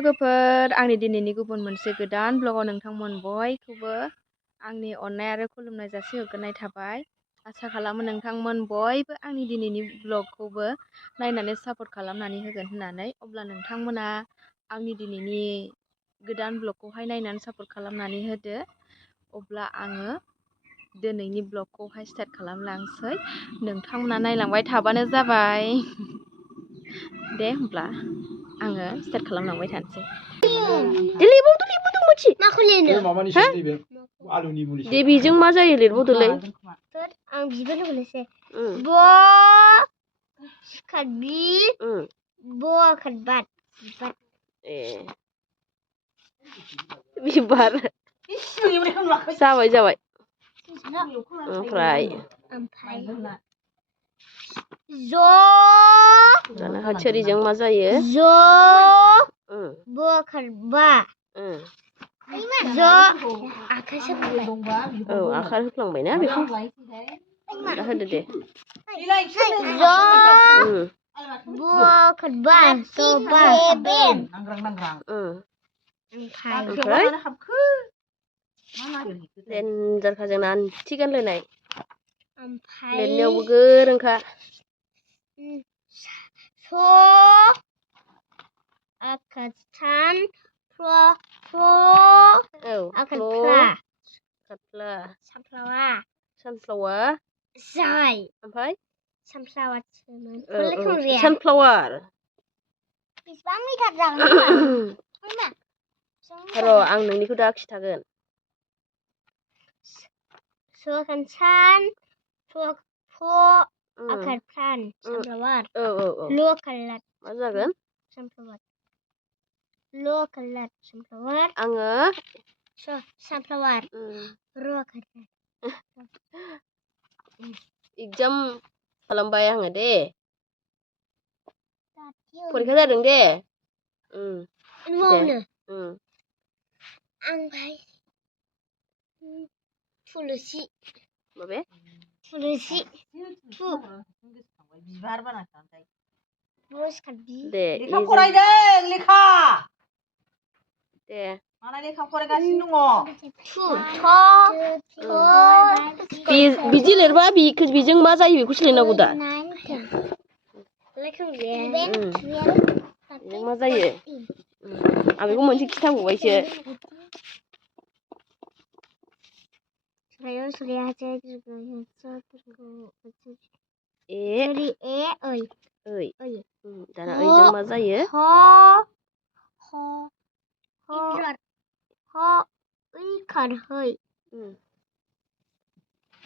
लोगोफोर आंनि दिनैनि गुबुन मोनसे गोदान ब्लगाव नोंथांमोन बयखौबो आंनि अननाय आरो खुलुमनाय जासिहरग्रोनाय थाबाय। आसा खालामो नोंथांमोन बयबो आंनि दिनैनि ब्लगखौबो नायनानै सापर्ट खालामनानै होगोन होननानै। अब्ला नोंथांमोना आंनि दिनैनि गोदान ब्लगखौहाय नायनानै सापर्ट खालामनानै होदो। अब्ला आङो दिनैनि ब्लगखौहाय स्टार्ट खालामलांसै, नोंथांमोना नायलांबाय थाबानो जाबाय। दे होमब्ला आङो स्टार्ट खालामलांबाय थानोसै। दे बेजों मा जायो लिरबावदोलै। आं बिबार होनोसै ब खादबि ब खादबाद बिबार ए बिबार जाबाय जाबाय। ओमफ्राय ज जाना हाथियारिजों मा जायो? ज ब खादबा ज आखाइसो औ आखाइ होफ्लांबायना बेखौ दा होदो दे। ज ब खादबा जबा ओमफ्राय देनजारखा जोंना आन्थि गानलायनाय, लिरनायावबो गोरोंखा। स आखाथाम खाथ्ला सानफ्लावा सानफ्लावा जाय ओमफ्राय सानफ्लावार सानफ्लावार बेसेबां मिटार जागोन र' आं नोंनिखौ दा खिथागोन। सान आखारफ्रान सानफ्लावार ल खालार मा जागोन? सानफ्लावार ल खालार सानफ्लावार आङो सानफ्लावार र खालार एगजाम खालामबाय आङो दे। फरिखा जादों दे। ओमफ्राय थुलुसि माबे थुलुसि बिबार बानायखांबाय दे लेखा फरायदों लेखा दे मालाय लेखा फरायगासिनो दङ। बिदि लिरबा बेजों मा जायो बेखौसो लिरनांगौ दा। बेजों मा जायो आं बेखौ मोनसे खिथाबावबायसो। दाना ओइजों मा जायो?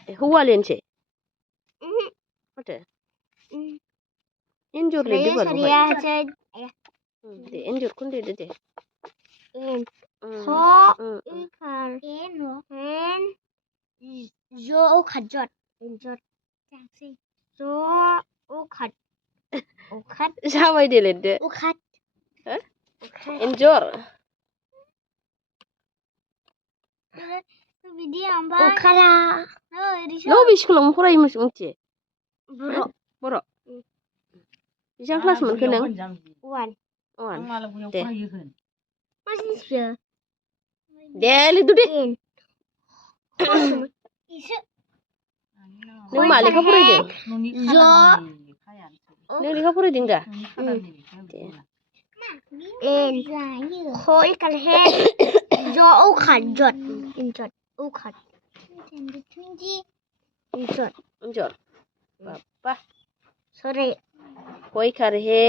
हौवा लिरनोसै माथो एन्जर लिरदो बाल बहाय। दे एन्जरखौनो लिरदो दे। जाबाय दे लिरदो। एन्जर बबे स्कुलाव फरायो मिथियो? बर'। बेसेबां क्लास मोनखो नों? 1 दे लिरदो दे। नों मा लेखा फरायदों? नों लेखा फरायदों दा? दे एन्जर बाबा हय खार हे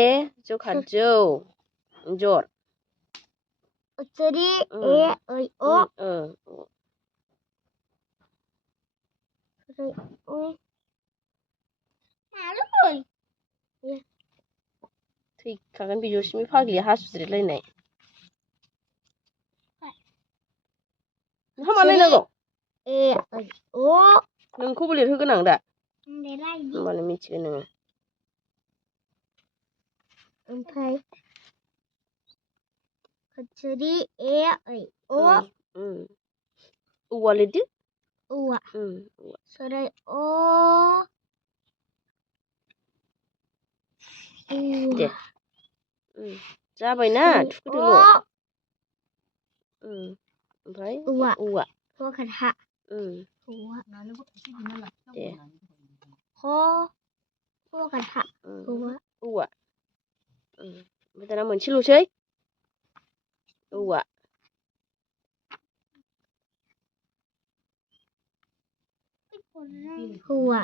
जौ खाजौ एन्जर थैखागोन बिजौसिमनि फाग्लिया हासुज्रेदलायनाय। नोंहा मा नायनांगौ? नोंखौबो लिरहोगोन आं दा, होमबानो मिथिगोन नोङो। ओमफ्राय औवा लिरदो। औवा दे जाबायना थुखोदोल' औ ओमफ्राय औवा औवा ह'खार हा दे ह'खार हा औवा औवा ओमफ्राय दाना मोनसेल'सै औवा हौवा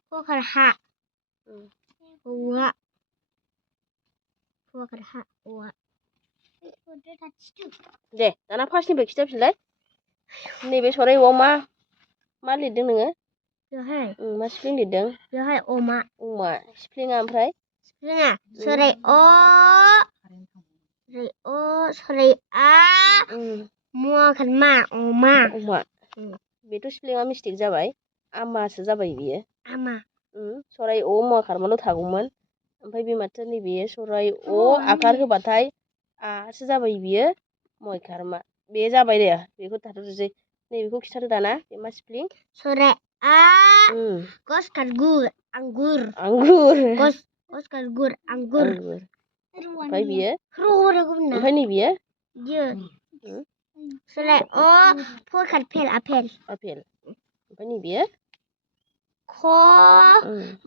ह'खार हा औवा ह'खार हा औवा दे दाना फार्स्टनिफ्राय खिथाफिनलाय नैबे सराय औवायाव मा लिरदों नोङो बेवहाय मा स्पेलिं लिरदों बेवहाय अमा स्पेलिंआ ओमफ्राय स्पेलिंआ सराय सराय आ म'खार मा अमा बेथ' स्पेलिंआ मिस्टेक जाबाय आमासो जाबाय बियो आमा सराय म'खारमाल' थागौमोन ओमफ्राय बे माथो नैबे सराय आकार होबाथाय आसो जाबाय बियो मयखारमा बे जाबाय दे बेखौ थाथ'थोंसै नैबेखौ खिथादो दाना बे मा स्पेलिं सराय आ गस्कार गुर आंगुर गस्कार गुर आंगुर ओमफ्राय बियो ओमफ्राय नैबेयो सराय फखार फेल आपेल ओमफ्राय नैबेयो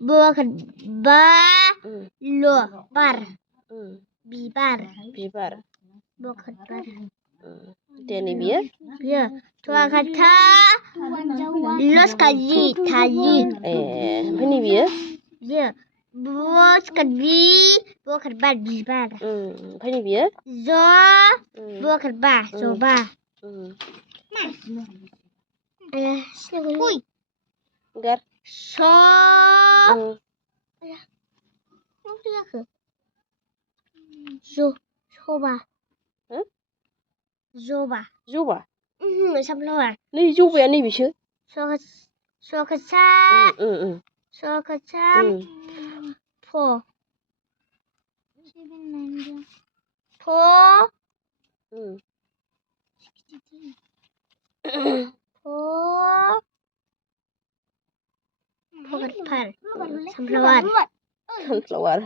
बखार बा बार बिबार बखार बार दे नैबेयो थ'आखार था लसखार जि थाजि ओमफ्राय नैबेयो बखार बि बखार बार बिबार ओमफ्राय नैबेयो बखार बा जबा गार जबा सानफ्लावार नै जबाया नैबेसो सकसा फ सानफ्लावार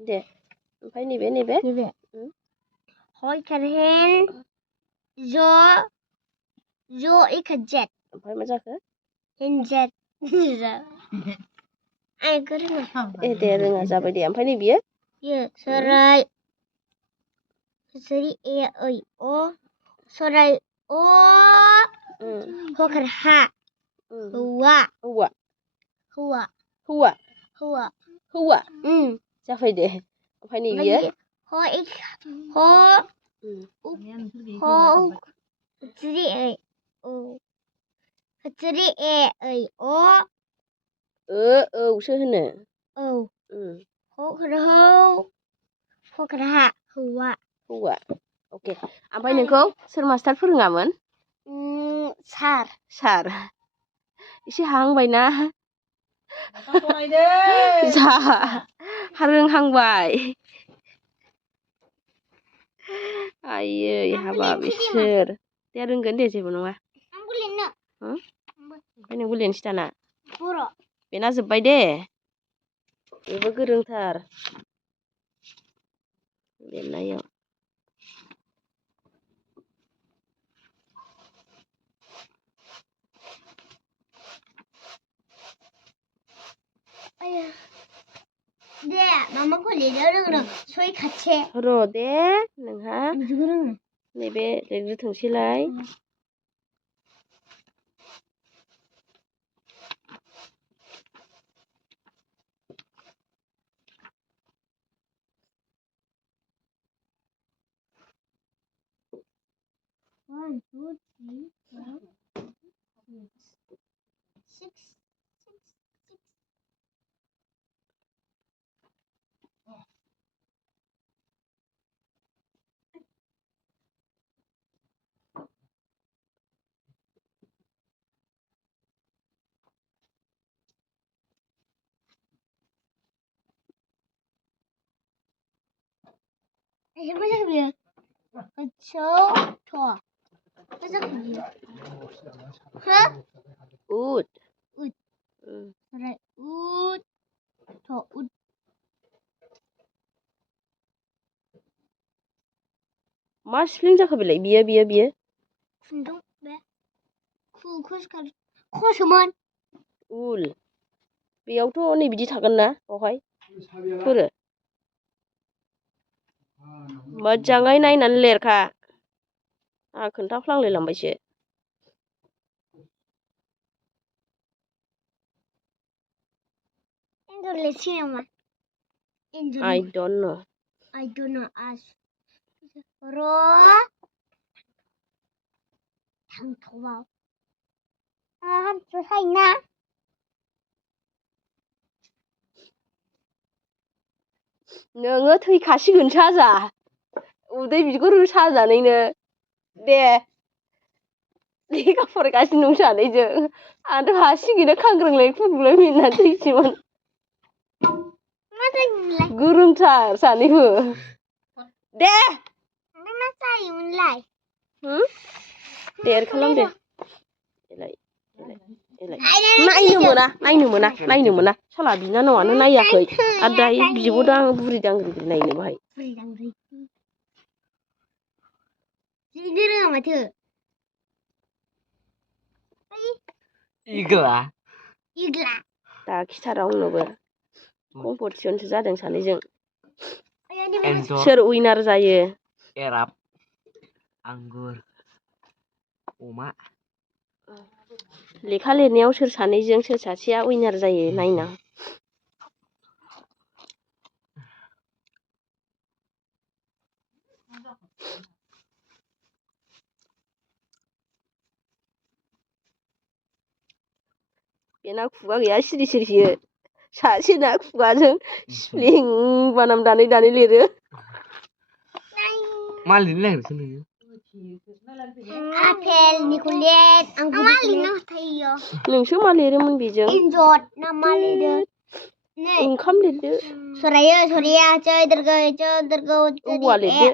दे ओमफ्राय नैबे हयखार हेन इखार जेट ओमफ्राय मा जाखो हेनजेट दे रोङा जाबाय दे ओमफ्राय नैबेयो सराय सराय हखार हा हौवा जाबाय दे ओमफ्राय नैबेयो औसो होनो हखार हा हौवा अके ओमफ्राय नोंखौ सोर मास्टार फोरोङामोन सार एसे हाहांबायना रोंहांबाय आयै हाबाब इसोर दे रोंगोन दे जेबो नङा ओमफ्राय नोंबो लिरनोसै दाना बेना जोब्बाय दे बेबो गोरोंथार लिरनायाव दे मामाखौ लिरनो सय खाथि र' दे नोंहा नैबे लिरग्रोथोंसैलाय Siapa sih dia? Kecil, tua. 왜 자꾸 이래? 흐? 웃. 웃. 그래, 웃. 저 웃. मा स्पेलिं जाखो बेलाय बियो खुन्दुं बे खसोमोन उल बेयावथ' नै बिदि थागोन ना बावहाय फोरो मोजाङै नायनानै लिरखा आंहा खोन्थाफ्लांलायलांबायसो एन्जर लेसि नामा एन्जर I don't know I don't know as र थांथ'बाव हान्थु सायोना नोङो थैखासिगोनसो आजा उदै बिगुर साजानानैनो दे लेखा फरायगासिनो दं सानैजों आंथ' हासिगैनो खांग्रांलाय खुग्लुंलाय मिनिनानै थैसिगोन मा जायोमोनलाय गोरोंथार सानैबो दे ओमफ्राय मा जायोमोनलाय दे खालाम दे नायनो मोना साला बिनानावानो नायाखै आरो दायो बिबोदां बुरि दांग्रि नायनो बाहाय जिनो रोङा माथो इगला दा खिथारा उनावबो कम्पिटिसनसो जादों सानैजों सोर उइनार जायो एराब आंगुर अमा लेखा लिरनायाव सोर सानैजों सोर सासेया उइनार जायो नायना बेना खुगा गैया सिरि सिरिसो सासेना खुगाजों स्पेलिं बानाम दानै लिरो मा लिरनो नागिरखो नोङो आपेल निकलेट आं मा लिरनो हाथायो नोंसो मा लिरोमोन बेजों एन्जर ना मा लिरदो ओंखाम लिरदो सरायो सरिया जय दर्गै औवा लिरदो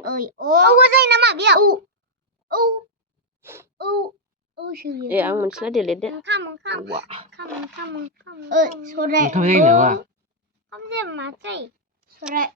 औवा जायो नामा बेयाव औ सोयो दे आं मोनथिला दे लिरदो ओंखाम औवा सराय ओंखाम जायो नामा ओंखाम जाया मा जायो सराय